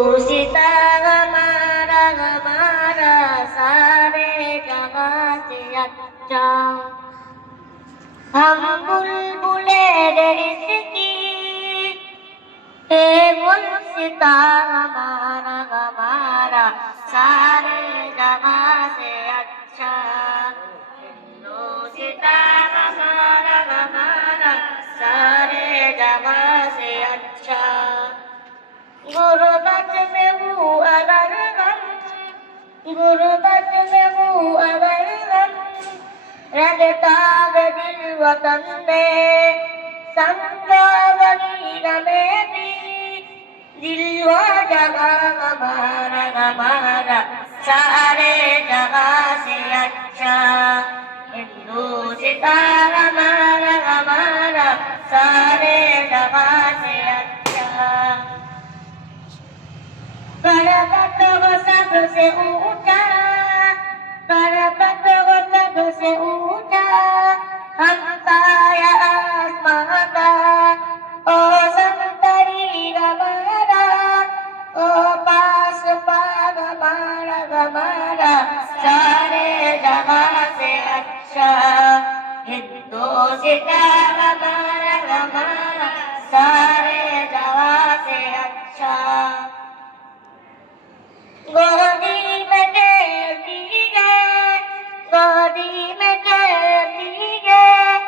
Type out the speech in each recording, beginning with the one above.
सितारा हमारा सारे जहां से अच्छा। हम बुलबुले इसकी गुलसिता हमारा सारे जहां से अच्छा। हिंदुस्ता हमारा सारे जहां से अच्छा। गुर्बत में हूँ अगर हम, गुर्बत में हूँ अगर हम, रखता है दिल वतन में, समझा वगीरा में भी दिल व जगह हमारा सारे जगह से अच्छा। हिंदुस्ता हमारा सारे जगह से अच्छा। पर्वत वो सबसे ऊंचा, पर्वत वो सबसे ऊंचा, हम पाया आसमां का, ओ संतरी हमारा, ओ पास पाग हमारा सारे जहां से अच्छा। हिंदुस्ता हमारा सारे जहां से अच्छा। गोदी में कहती है, गोदी में कहती है,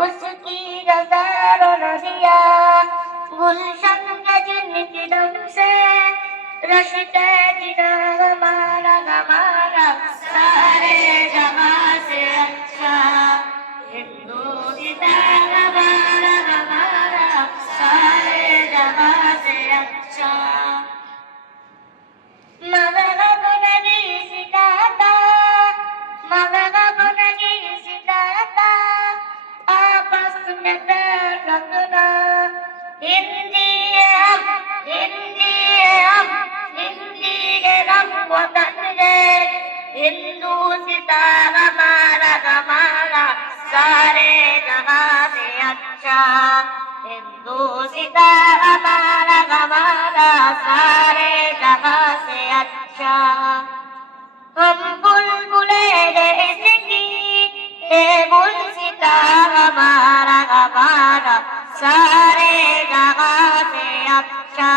उसकी गजारों नदिया, गुलशन के जिनकी दम से रश्ते जिना हमारा सारे जहां से अच्छा। हिंदुस्ता हमारा सारे जहां से अच्छा। मगहब नहीं सिखाता, मगहब नहीं सिखाता, आपस में पैर रखना। हिंदी है हम, हिंदी है हम, हिंदी के रंग वतन है। हिंदुस्ता हमारा सारे जहां से अच्छा। हिंदुस्ता हमारा सारे जहां से अच्छा। हम बुलबुले इसकी गुलसिता हमारा सारे जहां से अच्छा।